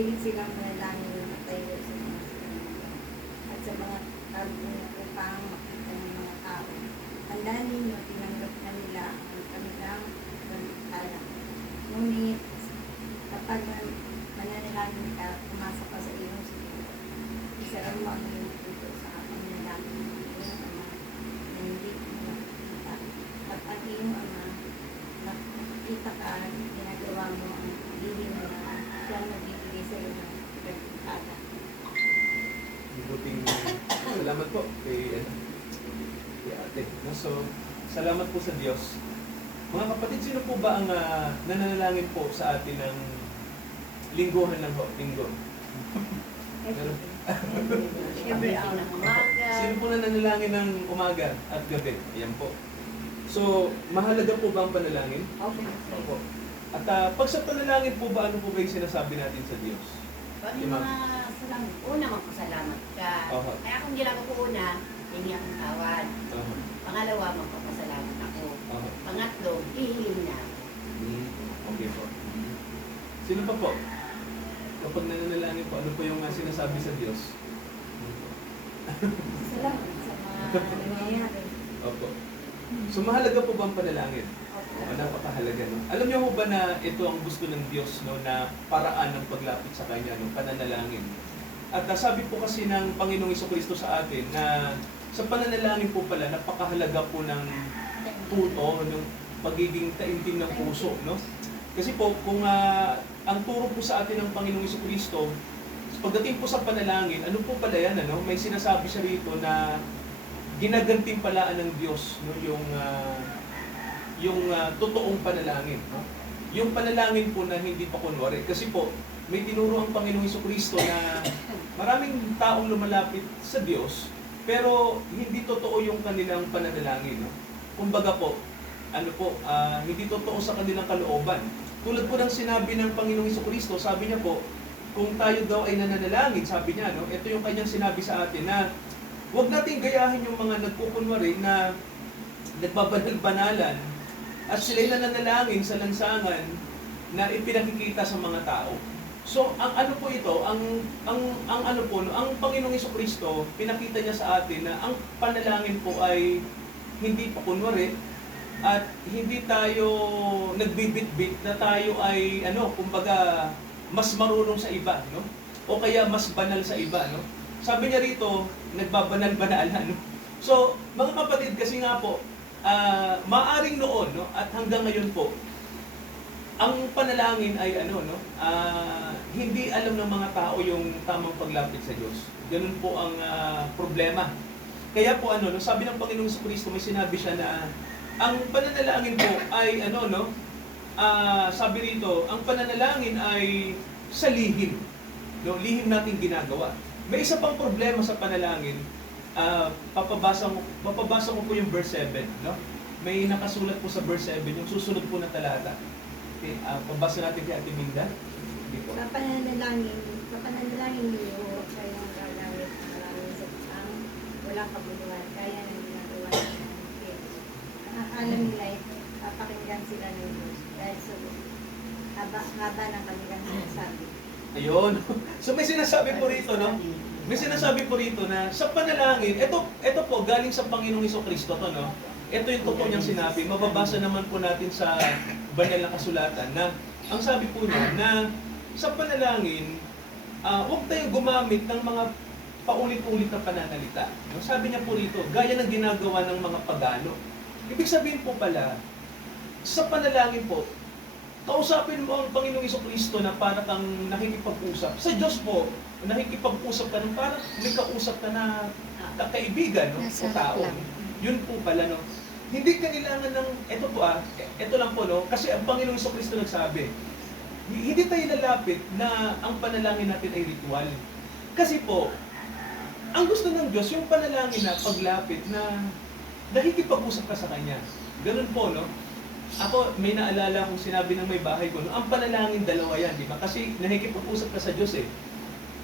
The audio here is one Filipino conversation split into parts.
mahilig silang manalangin na tayo sa mga sinunod. At sa mga karugtong upang makita ng mga tao. Tandaan ninyo, tinanggap na nila ang kanilang pagkakala. Ngunit, kapag mananalangin ka, umasa ka sa iyong siguro. Isarang mo ang iyong puso sa aking nalangin ng iyong ama na hindi mo nakikita. At ang iyong ama, nakikita ka, ginagawa mo ang lihim na siyang nagbibigay sa iyo ng pagkakala. Buting salamat po kay ate. No? So, salamat po sa Diyos. Mga kapatid, sino po ba ang nananalangin po sa atin ng lingguhan ng linggo? Meron? Every hour ng umaga. Sino po nananalangin ng umaga at gabi? Ayan po. So, mahalaga po ba ang panalangin? Okay. Opo. At pag sa panalangin po ba, ano po ba yung sinasabi natin sa Diyos? Yung mga salamat, una magpasalamat ka. Oho. Kaya kung ginagawa ko una, hindi akong tawad. Oho. Pangalawa, magpapasalamat ako. Oho. Pangatlo, ihiling na. Okay po. Sino pa po? Kapag nananalangin po, ano po yung sinasabi sa Diyos? Salamat sa mga nangyayari. Opo. So mahalaga po ba ang panalangin? O, napakahalaga, no? Alam niyo po ba na ito ang gusto ng Diyos, no, na paraan ng paglapit sa Kanya, no, pananalangin. At sabi po kasi ng Panginoong Jesucristo sa atin na sa pananalangin po pala, napakahalaga po ng tuto, ng pagiging taimtim ng puso, no? Kasi po, kung ang turo po sa atin ng Panginoong Jesucristo, pagdating po sa panalangin, ano po pala yan, ano? May sinasabi siya rito na ginagantimpalaan ng Diyos, no, yung totoong panalangin, no? Yung panalangin po na hindi pa kunwari. Kasi po, may tinuro ang Panginoong Jesucristo na maraming taong lumalapit sa Diyos, pero hindi totoo yung kanilang pananalangin, no? Kumbaga po, hindi totoo sa kanilang kalooban. Tulad po ng sinabi ng Panginoong Jesucristo, sabi niya po, kung tayo daw ay nananalangin, sabi niya, no? Ito yung kanyang sinabi sa atin na huwag nating gayahin yung mga nagkukunwari na nagbabanal-banalan at sila'y nananalangin sa lansangan na ipinakikita sa mga tao. So, ang ano po ito, ang Panginoong Jesucristo, pinakita niya sa atin na ang panalangin po ay hindi pa kunwari at hindi tayo nagbibit-bit na tayo ay kumbaga mas marunong sa iba, no? O kaya mas banal sa iba, no? Sabi niya rito, nagbabanal-banalan, no? So, mga kapatid, kasi nga po, maaring noon, no, at hanggang ngayon po, ang panalangin ay hindi alam ng mga tao yung tamang paglapit sa Diyos. Ganun po ang problema. Kaya po sabi ng Panginoong Jesucristo, may sinabi siya na ang pananalangin po ay sabi rito, ang pananalangin ay sa lihim. No, lihim natin ginagawa. May isa pang problema sa panalangin. Mapabasa ko po yung verse 7, no? May nakasulat po sa verse 7, yung susunod po na talata. Okay, pabasa natin kay Ate Minda. Sa pananalangin niyo, kayong gagamit maraming saksang walang kabuluhan, kaya ng ginagawa ng mga ang akala nila ay papakinggan sila ng Diyos dahil sa haba ng kanilang sinasabi. Ayun. So may sinasabi po rito, no? May sinasabi po rito na sa panalangin, ito po, galing sa Panginoong Jesucristo to, no? Ito yung totoo niyang sinabi. Mababasa naman po natin sa banal na kasulatan na ang sabi po niya na sa panalangin, huwag tayong gumamit ng mga paulit-ulit na pananalita. No? Sabi niya po rito, gaya ng ginagawa ng mga pagano. Ibig sabihin po pala, sa panalangin po, kausapin mo ang Panginoong Jesucristo na para kang nakikipag-usap. Sa Diyos po, nakikipag-usap ka ng parang may kausap ka na kaibigan, no? O tao. Yun po pala, no? Hindi kailangan ng, ito lang po, no? Kasi ang Panginoong Jesucristo nagsabi, hindi tayo lalapit na ang panalangin natin ay ritual. Kasi po, ang gusto ng Diyos, yung panalangin na paglapit na nakikipag-usap ka sa Kanya. Ganun po, no? Ako, may naalala kong sinabi ng may bahay ko, no? Ang panalangin, dalawa yan, di ba? Kasi nakikipag-usap ka sa Diyos, eh.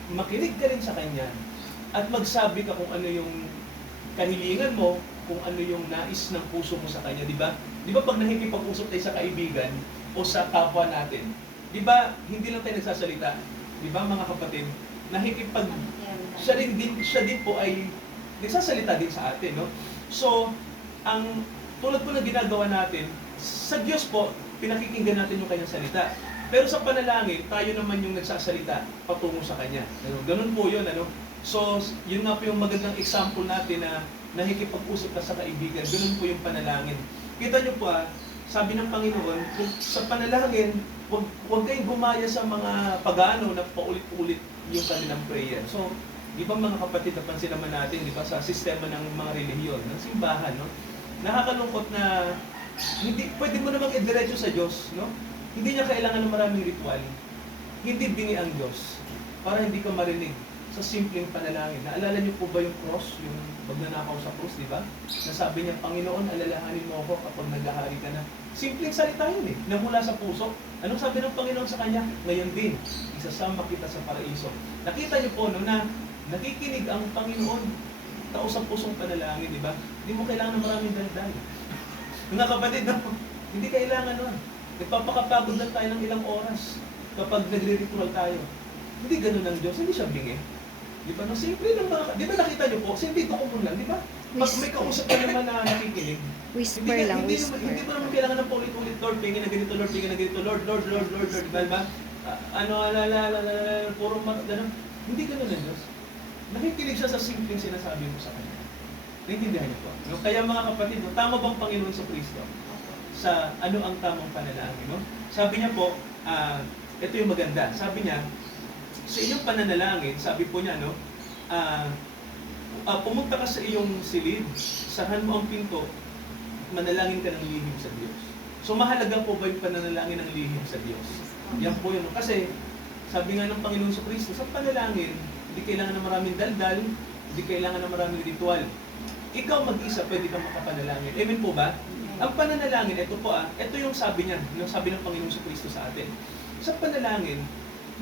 Makinig ka rin sa Kanya at magsabi ka kung ano yung kahilingan mo, kung ano yung nais ng puso mo sa Kanya, di ba? Di ba pag nakikipag-usap tayo sa kaibigan o sa kapwa natin, di ba, hindi lang tayo nagsasalita, di ba mga kapatid, siya din po ay nagsasalita din sa atin, no? So, ang tulad po ng ginagawa natin, sa Diyos po, pinakikinggan natin yung kanyang salita. Pero sa panalangin, tayo naman yung nagsasalita patungo sa kanya. Ganun po yun, ano? So, yun nga po yung magandang example natin na nakikipag-usap ka sa kaibigan. Ganun po yung panalangin. Kita nyo po sabi ng Panginoon, kung sa panalangin, huwag kayong gumaya sa mga pagano na paulit-ulit yung kanilang prayer. So, di ba mga kapatid, napansin naman natin, di ba, sa sistema ng mga relihiyon, ng simbahan, no? Nakakalungkot na hindi pwede mo namang idiretso sa Diyos, no? Hindi niya kailangan ng maraming ritual. Hindi bingi ang Diyos para hindi ka marinig sa simpleng panalangin. Naalala niyo po ba yung cross, yung magnanakaw sa cross, di ba? Nasabi niya, Panginoon, alalahanin mo ako kapag naghahari ka na. Simpleng salita yun namula sa puso. Anong sabi ng Panginoon sa kanya? Ngayon din, isasama kita sa paraiso. Nakita niyo po, no, na nakikinig ang Panginoon tao sa pusong panalangin, di ba? Hindi mo kailangan ng maraming daldal. Mga kapatid, no? Hindi kailangan nun. Nagpapakapagod lang tayo ng ilang oras kapag nagre-ritual tayo. Hindi ganun ang Diyos, hindi siya bingi. Di ba? No, simple lang mga, di ba nakita niyo po, simple ko lang, di ba? Pag may kausap ka naman na nakikinig, Whisper lang, whisper. Hindi mo naman kailangan ng paulit-ulit, Lord, pingin na ganito, Lord, pingin na ganito, Lord, di ba? Puro ganun. Hindi ganun ang Diyos. Nakikinig siya sa simpleng sinasabi mo sa Kanya. Naintindihan niyo po? No? Kaya mga kapatid, no, tama bang Panginoon sa Kristo? Sa ano ang tamang panalangin, no? Sabi niya po, ito yung maganda. Sabi niya, sa inyong pananalangin, sabi po niya, no, pumunta ka sa iyong silid, sahan mo ang pinto, manalangin ka ng lihim sa Diyos. So mahalaga po ba yung pananalangin ng lihim sa Diyos? Yan po yun. Kasi sabi nga ng Panginoon sa Kristo, sa panalangin, hindi kailangan ng maraming daldal, hindi kailangan ng maraming ritual. Ikaw mag-isa, pwede kang makapanalangin. Amen po ba? Ang pananalangin, ito po ito yung sabi niya, yung sabi ng Panginoon sa Kristo sa atin. Sa panalangin,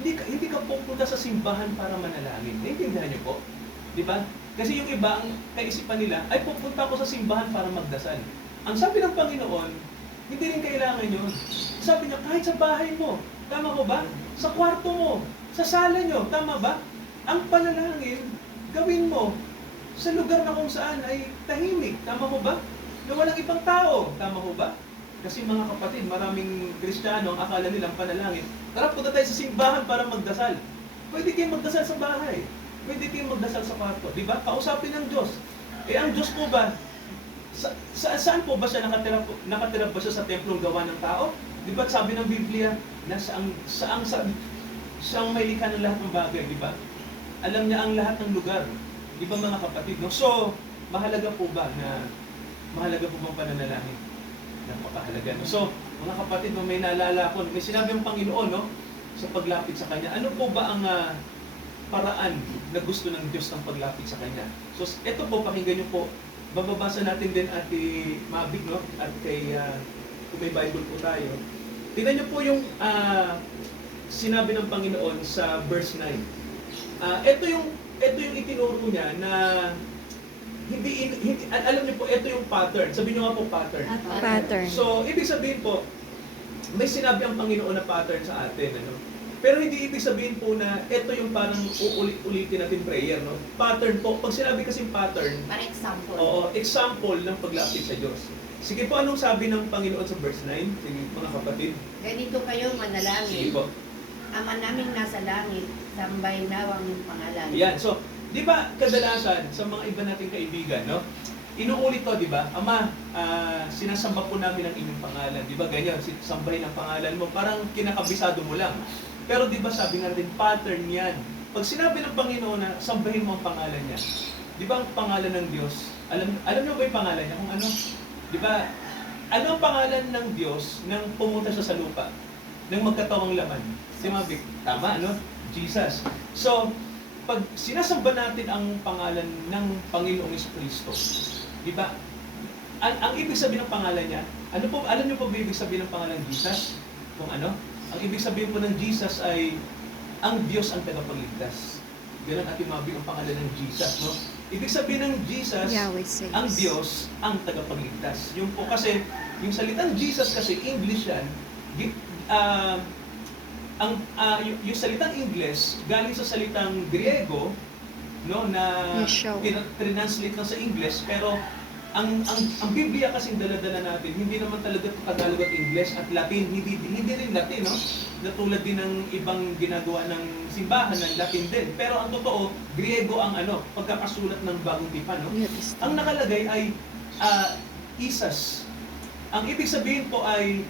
hindi ka pupunta sa simbahan para manalangin. Naintindihan niyo po? Di ba? Kasi yung iba, ang kaisipan nila, ay pupunta ako sa simbahan para magdasal. Ang sabi ng Panginoon, hindi rin kailangan yun. Sabi niya, kahit sa bahay mo, tama ko ba? Sa kwarto mo, sa sala niyo, tama ba? Ang panalangin, gawin mo sa lugar na kung saan ay tahimik, tama ko ba? Na walang ibang tao, tama ko ba? Kasi mga kapatid, maraming Kristiyano ang akala nilang panalangin. Tara, punta tayo sa simbahan para magdasal. Pwede kayong magdasal sa bahay. Pwede kayong magdasal sa kwarto. Di ba? Kausapin ng Diyos. Eh, ang Diyos po ba? Saan po ba siya nakatira? Nakatira ba siya sa templong gawa ng tao? Di ba sabi ng Biblia na siyang may likha ng lahat ng bagay, di ba? Alam niya ang lahat ng lugar. Di ba mga kapatid? No? So, mahalaga po bang pananalangin? Napakahalaga. No? So, mga kapatid, may naalala ko, may sinabi ang Panginoon, no? Sa paglapit sa Kanya. Ano po ba ang paraan na gusto ng Diyos ng paglapit sa Kanya? So, ito po, pakinggan niyo po. Bababasa natin din at Mabig, no? At kung may Bible po tayo. Tingnan niyo po yung sinabi ng Panginoon sa verse 9. Ito yung itinuro niya na hindi alam niyo po, ito yung pattern. Sabihin niyo nga po pattern. Pattern. So, ibig sabihin po, may sinabi ang Panginoon na pattern sa atin, ano? Pero hindi ibig sabihin po na ito yung parang uulit-ulitin natin prayer, no? Pattern po. Pag sinabi kasing pattern, Para example. oo, example ng paglapit sa Diyos. Sige po, anong sabi ng Panginoon sa verse 9? Sige, mga kapatid. Ganito kayo Sige manalangin. po. Ama namin nasa langit, sambay nawang yung pangalan. Yan. So, di ba kadalasan sa mga iba nating kaibigan, no? Inuulit to, di ba? Ama, sinasamba po namin ang inyong pangalan. Di ba ganyan? Sambahin ang pangalan mo. Parang kinakabisado mo lang. Pero di ba sabi nga rin, pattern yan. Pag sinabi ng Panginoon na sambahin mo ang pangalan niya, di ba ang pangalan ng Diyos? Alam niyo ba yung pangalan niya? Kung ano? Di ba? Ano ang pangalan ng Diyos nang pumunta siya sa lupa? Nang magkatawang laman? Si Mabik. Tama, no? Jesus. So, pag sinasamba natin ang pangalan ng Panginoong Kristo, di ba? Ang ibig sabihin ng pangalan niya, alam niyo po ba ibig sabihin ng pangalan Jesus? Kung ano? Ang ibig sabihin po ng Jesus ay ang Diyos ang tagapagligtas. Ganun Ate Mabi ang pangalan ng Jesus, no? Ibig sabihin ng Jesus, Yahweh says. ang Diyos ang tagapagligtas. Yung po kasi, yung salitang Jesus kasi, English yan, yung salitang Ingles galing sa salitang Griego, no, na Yeshua. translate lang sa Ingles, pero ang Biblia kasing dala-dala natin, hindi naman talaga Tagalog at Ingles at Latin, hindi rin Latin, no? Natulad din ng ibang ginagawa ng simbahan ng Latin din. Pero ang totoo, Griego ang pagkakasulat ng Bagong Tipan, no? New Testament. Ang nakalagay ay Isas. Ang ibig sabihin po ay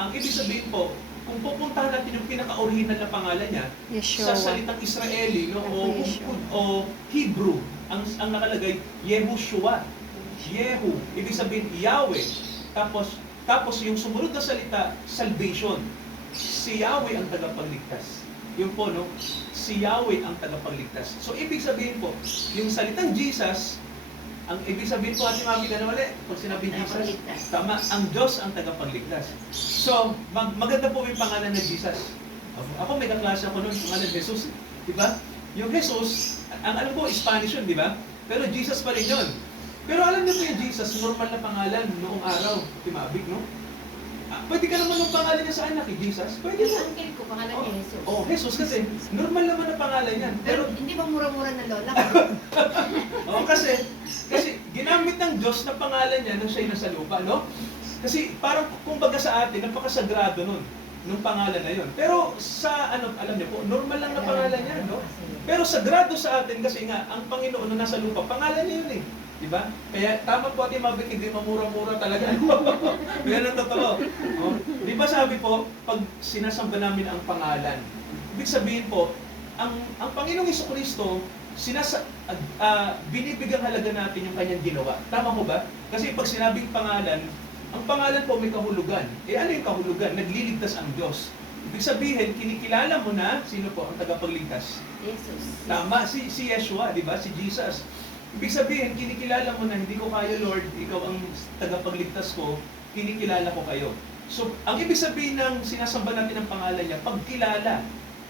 ang ibig sabihin po, kung pupuntahan natin yung pinaka-original na pangalan niya Yeshua. sa salitang Israeli, no, Ako, Yeshua. o Hebrew, ang nakalagay Yehoshua. Yehu, ibig sabihin Yahweh. Tapos yung sumunod na salita, salvation. Si Yahweh ang tagapagligtas. Yun po, no? Si Yahweh ang tagapagligtas. So ibig sabihin po, yung salitang Jesus, ang ibig sabihin po, Ate Mami, na mali, pag sinabi Jesus, Tagapagligtas. tama, ang Diyos ang tagapagligtas. So, maganda po yung pangalan ng Jesus. Ako may kaklase ako noon, pangalan Jesus, di ba? Yung Jesus, ang alam ko, Spanish yun, di ba? Pero Jesus pa rin yun. Pero alam niyo po yung Jesus, normal na pangalan noong araw, Timabig, no? Pwede ka naman ng pangalan niya sa anak, Jesus? Pwede Yung mo. uncle ko, pangalan niya Jesus. Oh, Jesus kasi, normal naman na pangalan yan. Pero Pero, hindi ba mura-mura na lola? kasi ginamit ng Diyos na pangalan niya nung siya'y nasa lupa, no? Kasi parang, kumbaga sa atin, napakasagrado nun, nung pangalan na yun. Pero sa, alam niyo po, normal lang na pangalan niya, no? Pero sagrado sa atin kasi nga, ang Panginoon na nasa lupa, pangalan niya yun eh. Di ba? Kaya tama po Ate Mabik, hindi mamura-mura talaga. Yan ang totoo. Oh. Di ba sabi po, pag sinasamba namin ang pangalan, ibig sabihin po, ang Panginoong Jesucristo, binibigang halaga natin yung kanyang ginawa. Tama ko ba? Kasi pag sinabing pangalan, ang pangalan po may kahulugan. Eh ano yung kahulugan? Nagliligtas ang Diyos. Ibig sabihin, kinikilala mo na sino po ang tagapagligtas. Jesus. Tama, si Yeshua, di ba? Si Jesus. Ibig sabihin, kinikilala mo na hindi ko kaya, Lord, ikaw ang tagapagligtas ko, kinikilala ko kayo. So, ang ibig sabihin ng sinasamba natin ang pangalan niya, pagkilala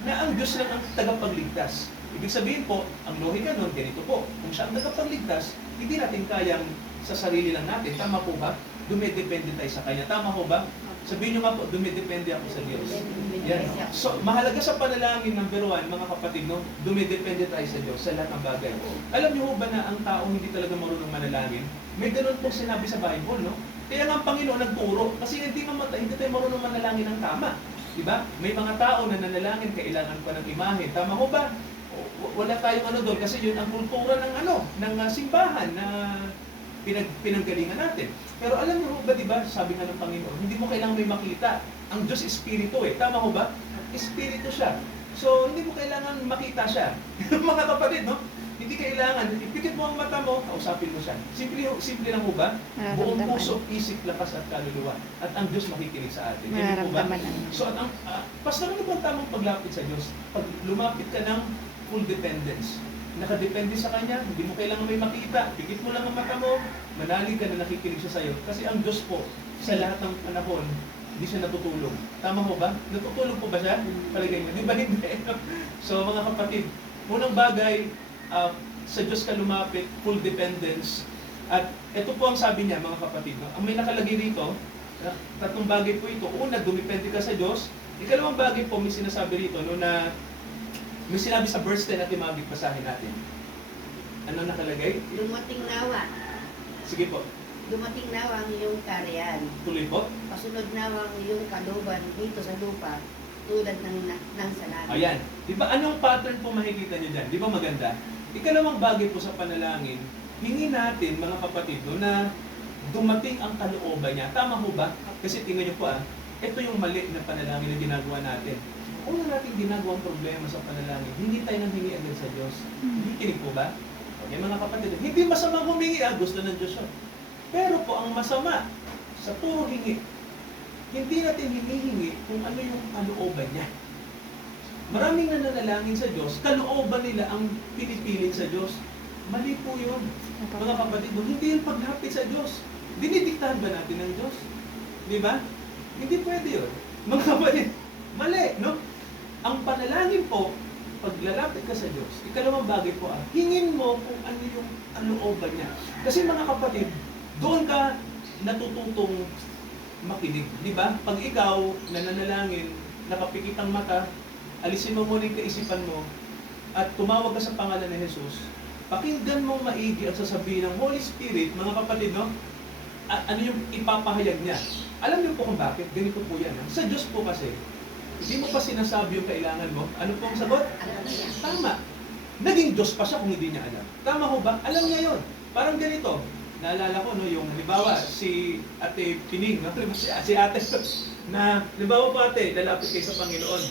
na ang Diyos lang ang tagapagligtas. Ibig sabihin po, ang lohika nun, ganito po, kung siya ang tagapagligtas, hindi natin kayang sa sarili lang natin. Tama po ba? Dumidepende tayo sa Kanya. Tama po ba? Sabihin nyo nga po, dumidepende ako sa Diyos. Yan. So, mahalaga sa panalangin, number one, mga kapatid, no? Dumidepende tayo sa Diyos sa lahat ng bagay. Alam niyo ba na ang tao hindi talaga marunong manalangin? May ganun po sinabi sa Bible, no? Kaya nga ang Panginoon nagturo, kasi hindi tayo marunong manalangin ng tama. Diba? May mga tao na nanalangin, kailangan pa ng imahe. Tama ko ba? Wala tayong doon, kasi yun ang kultura ng simbahan na pinanggalingan natin. Pero alam niyo ba, diba, sabi nga ng Panginoon, hindi mo kailangan may makita. Ang Diyos Espiritu eh. Tama ko ba? Espiritu siya. So, hindi mo kailangan makita siya. Mga kapatid, no? Hindi kailangan. Ipikit mo ang mata mo, kausapin mo siya. Simple lang ho ba? Buong Mararamdaman. puso, isip, lakas at kaluluwa. At ang Diyos makikinig sa atin. Hindi po ba? Mararamdaman ang So, pastor, ano ba ang tamang paglapit sa Diyos? Pag lumapit ka ng full dependence. Nakadepende sa Kanya, hindi mo kailangan may makita. Pikit mo lang ang mata mo, manalig ka na nakikinig siya sa'yo. Kasi ang Diyos po, sa lahat ng panahon, hindi siya natutulog. Tama ho ba? Natutulog po ba siya? Palagay mo, di ba hindi? So mga kapatid, unang bagay, sa Diyos ka lumapit, full dependence. At ito po ang sabi niya, mga kapatid. No? Ang may nakalagay dito, tatlong bagay po ito. Una, dumipende ka sa Diyos. Ikalawang bagay po, may sinasabi rito, no, na may sinabi sa verse 10 at imabig, basahin natin. Ano nakalagay? Dumating nawa. Sige po, Dumating nawa ang iyong karyan. tuloy po. Pasunod nawa ang iyong kalooban dito sa lupa tulad ng sa langit. Ayan. Di ba, anong pattern po makikita nyo dyan? Di ba maganda? Ikalawang bagay po sa panalangin, hingi natin, mga kapatid, no, na dumating ang kalooban niya. Tama ho ba? Kasi tingnan nyo po ito yung mali na panalangin na ginagawa natin. Una natin ginagawang problema sa panalangin, hindi tayo nang hingi agad sa Diyos. Hindi kinig po ba? Okay, mga kapatid, hindi masama humingi, gusto ng Diyos yun. Pero po, ang masama, sa puro hingi, hindi natin hinihingi kung ano yung kalooban niya. Maraming nananalangin sa Diyos, kalooban nila ang pinipiling sa Diyos. Mali po yun. Mga kapatid, hindi yung paghapit sa Diyos. Dinidiktahan ba natin ng Diyos? Di ba? Hindi pwede yun. Mga kapatid, mali, no? Ang panalangin po, paglalapit ka sa Diyos, ikalawang bagay po, hingin mo kung ano yung kalooban niya. Kasi mga kapatid, doon ka natututong makinig. Di ba? Pag ikaw nananalangin, nakapikit ang mata, alisin mo muna yung kaisipan mo, at tumawag ka sa pangalan ni Jesus, pakinggan mong maigi ang sasabihin ng Holy Spirit, mga kapatid, no? Ano yung ipapahayag niya? Alam niyo po kung bakit? Ganito po yan. Sa Diyos po kasi, hindi mo pa sinasabi yung kailangan mo. Ano po ang sagot? Alam niya. Tama. Naging Diyos pa siya kung hindi niya alam. Tama ho ba? Alam niya yon. Parang ganito. Naalala ko, no, yung halimbawa, si Ate Pining, no? Si Ate, na, halimbawa po ate, lalapit kayo sa Panginoon.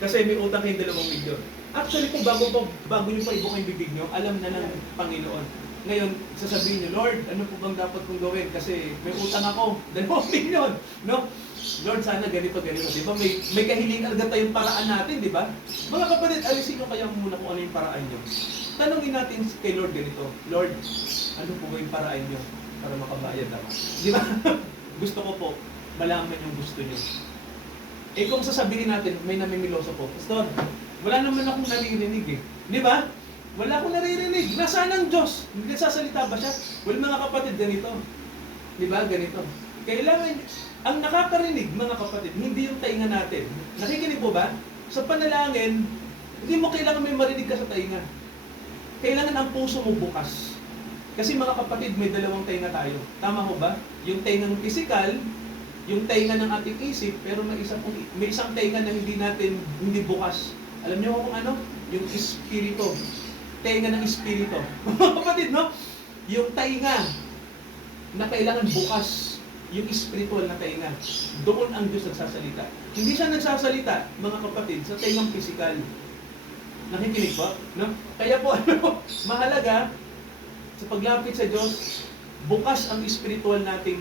Kasi may utang kayong 2 milyon. Actually po, bago niyo pa ibuka yung bibig niyo, alam na ng Panginoon. Ngayon, sasabihin niyo, Lord, ano po bang dapat kong gawin? Kasi may utang ako, 2 milyon. No? Lord, sana ganito. Di ba? May kahilingan agad tayong paraan natin, di ba? Mga kapatid, alisin nyo kaya muna kung ano yung paraan nyo. Tanungin natin kay Lord ganito, Lord, ano po ba yung paraan nyo para makabayad ako? Di ba? Gusto ko po, malaman yung gusto nyo. Eh kung sasabihin natin, may namimiloso po, Pastor, wala naman akong naririnig eh. Di ba? Wala akong naririnig. Nasaan ang Diyos? Nagsasalita ba siya? Well, mga kapatid, ganito. Di ba? Ganito. Kailangan, ang nakakarinig, mga kapatid, hindi yung tainga natin. Nakikinig po ba? Sa panalangin, hindi mo kailangan may marinig ka sa tainga. Kailangan ang puso mo bukas. Kasi mga kapatid, may 2 tainga tayo. Tama ho ba? Yung taingang physical, yung tainga ng ating isip, pero may isang tainga na hindi bukas. Alam niyo kung ano? Yung espiritu. Tainga ng espiritu. Mga kapatid, no? Yung tainga na kailangan bukas. Yung spiritual na tainga. Doon ang Diyos nagsasalita. Hindi siya nagsasalita, mga kapatid, sa taingang physical. Nakikinig po? No? Kaya po, mahalaga, sa paglapit sa Diyos, bukas ang spiritual nating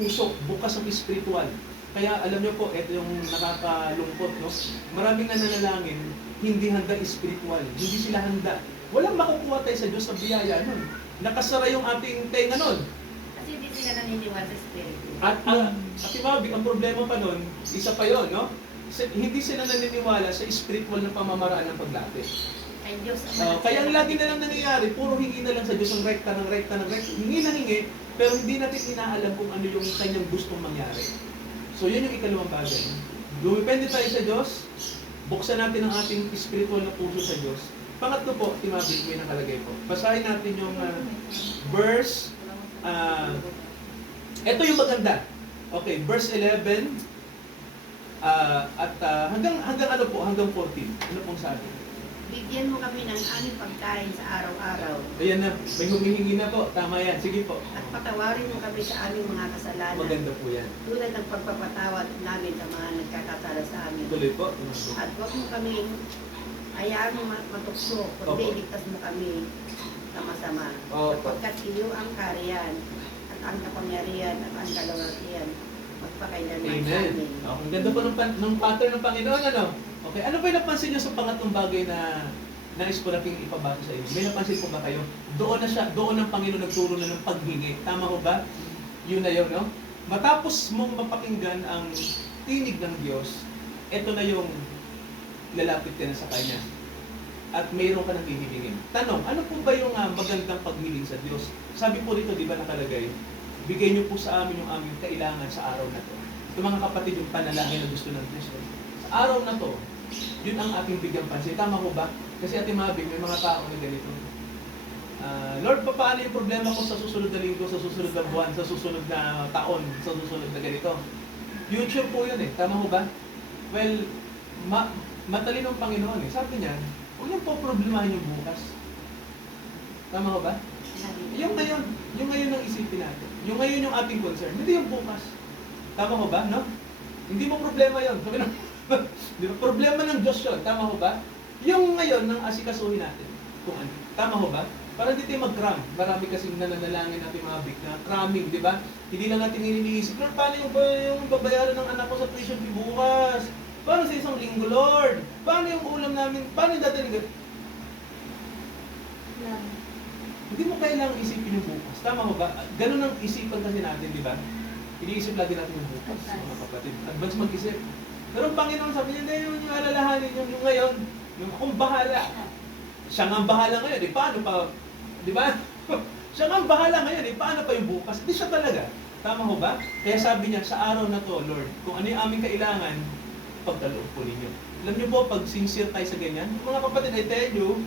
usok, bukas ang spiritual. Kaya alam niyo po, ito yung nakakalungkot, no? Maraming nananalangin, hindi handa spiritual. Hindi sila handa. Walang makukuha tayo sa Diyos sa biyaya nun. Nakasara yung ating tenga nun. Kasi hindi sila naniniwala sa Espiritu. At Mabik, ang problema pa nun, isa pa yon, no? Hindi sila naniniwala sa spiritual na pamamaraan ng paglapit. Kay Diyos. Kaya ang lagi na lang nangyayari, puro hingi na lang sa Diyos ang rekta ng rekta ng rekta. Hingi na hingi, pero hindi natin inaalam kung ano yung kanyang gustong mangyari. So yun yung ikalawang bagay. Dumipende tayo sa Diyos, buksan natin ang ating spiritual na puso sa Diyos. Pangatlo po, Timabik, may nakalagay po. Basahin natin yung verse, ito yung maganda. Okay, verse 11, hanggang ano po, hanggang 14. Ano pong sabi? Bigyan mo kami ng aming pagkain sa araw-araw. Ayan na, may humihingi na po. Tama yan. Sige po. At patawarin mo kami sa aming mga kasalanan. Maganda po yan. Tulad ng pagpapatawad namin sa mga nagkakasala sa amin. Tuloy po. At huwag mo kami hayaan mo matukso, kundi Opo. iligtas mo kami sa masama. Opo. Sapagkat iyo ang kariyan, at ang kapangyarihan, at ang kalawatian, magpakailanman sa Amen. amin. Ang ganda po ng pattern ng Panginoon, ano? Okay, ano ba yung napansin nyo sa pangatlong bagay na nais ko nating ipabasa sa inyo? May napansin po ba kayo? Doon ang Panginoon nagturo na ng paghingi. Tama ko ba? Yun na yun, no? Matapos mong mapakinggan ang tinig ng Diyos, ito na yung lalapit ka na sa Kanya. At mayroon ka nang hihingin. Tanong, ano po ba yung magandang paghiling sa Diyos? Sabi po rito, di ba nakalagay, bigay niyo po sa amin yung aming kailangan sa araw na to. Ito mga kapatid, yung panalangin na gusto ng Kristo. Sa araw na to, yun ang ating bigyang pansin. Tama ko ba? Kasi Ate Mabing, may mga tao na ganito. Lord, paano yung problema ko sa susunod na linggo, sa susunod na buwan, sa susunod na taon, sa susunod na ganito? Future po yun eh. Tama ko ba? Well, matalino ang Panginoon eh. Sabi niya, huwag yung po problemahin yung bukas. Tama ko ba? Yung ngayon ang isipin natin. Yung ngayon yung ating concern, hindi yung bukas. Tama ko ba? No? Hindi mo problema yun. Di ba? Problema ng Diyos yun. Tama ko ba? Yung ngayon nang asikasuhin natin. Kung ano. Tama ko ba? Para hindi tayo mag-cram. Marami kasing nananalangin natin mga big na cramming, di ba? Hindi lang natin iniisip, Lord, paano yung babayaran ng anak ko sa tuition fee bukas? Paano sa isang linggo, Lord? Paano yung ulam namin? Paano yung dadaling? Hindi mo kailangang isipin yung bukas. Tama ko ba? Ganun ang isipan kasi natin, di ba? Iniisip lagi natin yung bukas, mga kapatid. Advance mag-isip. Pero ang Panginoon sabi niya, hindi yung alalahanin, yung ngayon, yung akong bahala. Siya nga ang bahala ngayon, paano pa, di ba? Siya nga ang bahala ngayon, paano pa yung bukas? Hindi siya talaga. Tama ho ba? Kaya sabi niya, sa araw na to, Lord, kung ano yung aming kailangan, pagkaloob po ninyo. Alam niyo po, pag sincere tayo sa ganyan, mga kapatid, I tell you,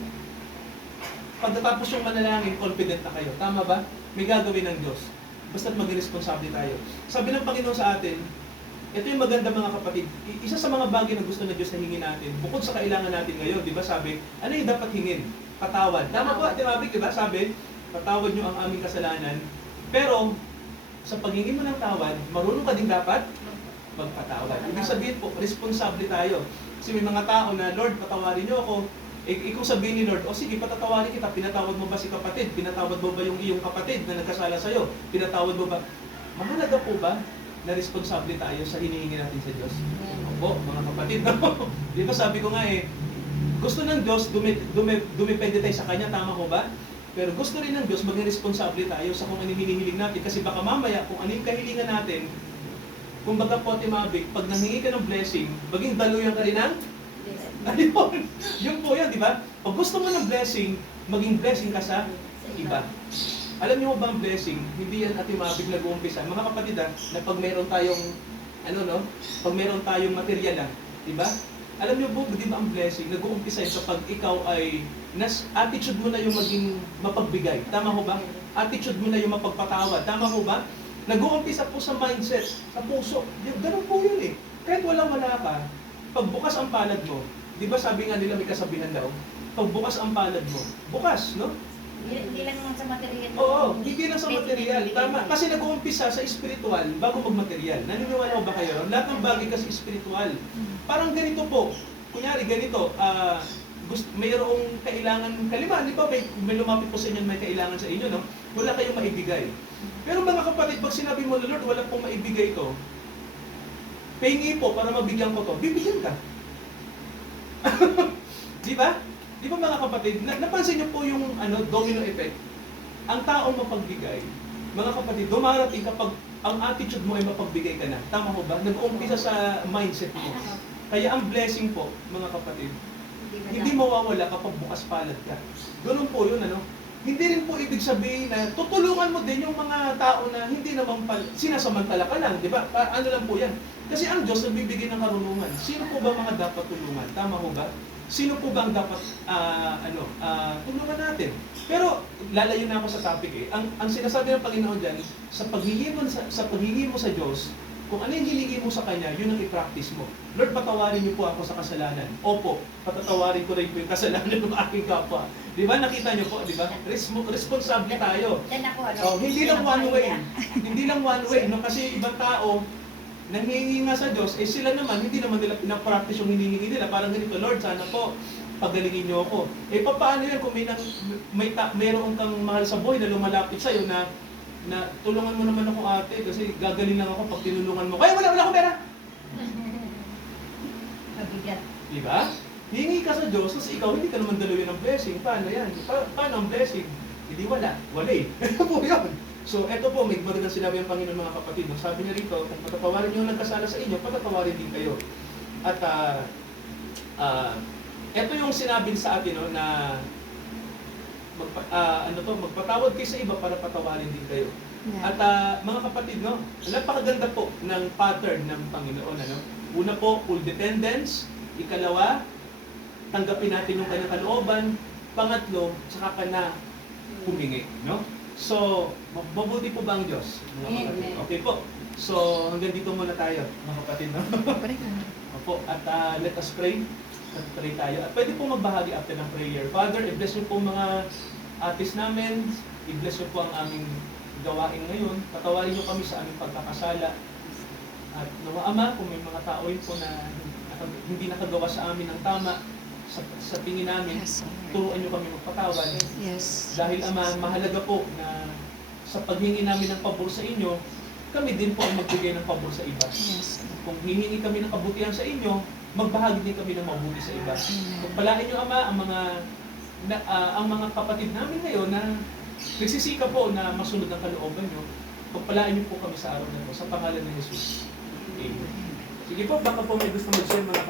pagkatapos yung manalangin, confident na kayo. Tama ba? May gagawin ng Diyos. Basta't maging responsable tayo. Sabi ng Panginoon sa atin, ito yung maganda mga kapatid. Isa sa mga bagay na gusto ng Diyos na hingin natin, bukod sa kailangan natin ngayon, di ba sabi, ano yung dapat hingin? Patawad. Tama po, di ba sabi, patawad nyo ang aming kasalanan. Pero, sa paghingi mo ng tawad, marunong ka din dapat magpatawad. Ibig sabihin po, responsable tayo. Kasi may mga tao na, Lord, patawarin niyo ako. Kung sabihin ni Lord, o sige, patatawarin kita, pinatawad mo ba si kapatid? Pinatawad mo ba yung iyong kapatid na nagkasala sa'yo? Pinatawad mo ba? Mahalaga po ba na responsable tayo sa hinihingi natin sa Diyos? Opo, mga kapatid. Di ba sabi ko nga gusto ng Diyos, dumepende tayo sa Kanya, tama ko ba? Pero gusto rin ng Diyos, maging responsable tayo sa kung anong hinihiling natin. Kasi baka mamaya, kung anong kahilingan natin, kung baga po timabig, pag nangingi ka ng blessing, maging daluyan ka rin ng ayun. Yun po yan, di ba? Pag gusto mo ng blessing, maging blessing ka sa iba. Alam niyo ba ang blessing? Hindi yan atimabig nag-uumpisa. Mga kapatid na pag meron tayong, pag meron tayong material di ba? Alam niyo po, di ba ang blessing, nag-uumpisa yun kapag ikaw ay, attitude mo na yung maging mapagbigay. Tama ho ba? Attitude mo na yung mapagpatawad. Tama ho ba? Nag-uumpisa po sa mindset, sa puso. Ganun po yun Kahit wala ka, pagbukas ang palad mo, di ba sabi nga nila may kasabihan daw, pagbukas ang palad mo, bukas, no? Hindi lang sa material. Oo, hindi lang sa material. Tama. Kasi nag-uumpisa sa spiritual bago mag-material. Naniniwala ko ba kayo? Lahat ng bagay kasi spiritual. Parang ganito po. Kunyari, ganito, mayroong kailangan kalima. Di ba may lumapit po sa inyo may kailangan sa inyo, no? Wala kayong maibigay. Pero mga kapatid, pag sinabi mo, Lord, wala pong maibigay ito, pahingi po para mabigyan ko to, bibigyan ka. Di ba? Di ba mga kapatid, napansin niyo po yung domino effect? Ang taong mapagbigay, mga kapatid, dumarating kapag ang attitude mo ay mapagbigay ka na. Tama ho ba? Nag-uumpisa sa mindset mo. Kaya ang blessing po, mga kapatid, hindi mawawala kapag bukas palad ka. Ganun po yun, Hindi rin po ibig sabihin na tutulungan mo din yung mga tao na hindi naman sinasamantala ka lang, di ba? Ano lang po yan. Kasi ang Diyos nagbibigay ng karunungan. Sino po ba mga dapat tulungan? Tama ho ba? Sino po ba ang dapat tulungan natin? Pero lalayo na ako sa topic Ang sinasabi ng Panginoon diyan, sa paghingi mo sa Diyos, kung ano yung hilingi mo sa Kanya, yun ang i-practice mo. Lord, patawarin niyo po ako sa kasalanan. Opo, patatawarin ko rin po yung kasalanan ng aking kapwa. Di ba? Nakita niyo po, di ba? Responsable tayo. Hindi lang one way. Hindi lang one way. Kasi ibang tao, nanghihingi nga sa Diyos, sila naman, hindi naman nila pinapractice yung hinihingi nila. Parang ganito, Lord, sana po, pagalingin niyo ako. Paano yan kung mayroon kang mahal sa buhay na lumalapit sa'yo na tulungan mo naman ako ate kasi gagaling lang ako pag tinulungan mo. Kaya wala akong pera! Mabigat. Diba? Hingi ka sa Diyos kasi ikaw hindi ka naman daluyan ng blessing. Paano yan? Paano ang blessing? Hindi wala. Wala Ano po yun? So, eto po, may magandang sinabi ng Panginoon mga kapatid. Sabi niya rito, kung patatawarin niyo ang nagkasala sa inyo, patatawarin din kayo. At eto yung sinabi sa atin na magpatawad kayo sa iba para patawarin din kayo. Yeah. At mga kapatid, napakaganda po ng pattern ng Panginoon. Una po, full dependence. Ikalawa, tanggapin natin yung kanyang kalooban. Pangatlo, saka ka na humingi. So, mabuti po ba ang Diyos? Mga kapatid? Okay po. So, hanggang dito muna tayo, mga kapatid. Opo, at let us pray. Pray tayo. At pwede po magbahagi after ng prayer. Father, i-bless niyo po mga artist namin. I-bless niyo po ang aming gawain ngayon. Patawarin niyo kami sa aming pagkakasala. At nawa Ama, kung may mga tao rin po na hindi nakagawa sa amin ng tama, sa tingin namin, turuan niyo kami magpatawad. Yes. Dahil Ama, mahalaga po na sa paghingi namin ng pabor sa inyo, kami din po ang magbigay ng pabor sa iba. Yes. Kung hihingi kami ng kabutihan sa inyo, magbahagi din kami ng mabuti sa iba. Pagpalain niyo Ama ang mga kapatid namin ngayon na nagsisika po na masunod ang kalooban niyo. Pagpalain niyo po kami sa araw na ito sa pangalan ni Jesus. Amen. Sige po, baka po may gusto mag-share mga kapatid.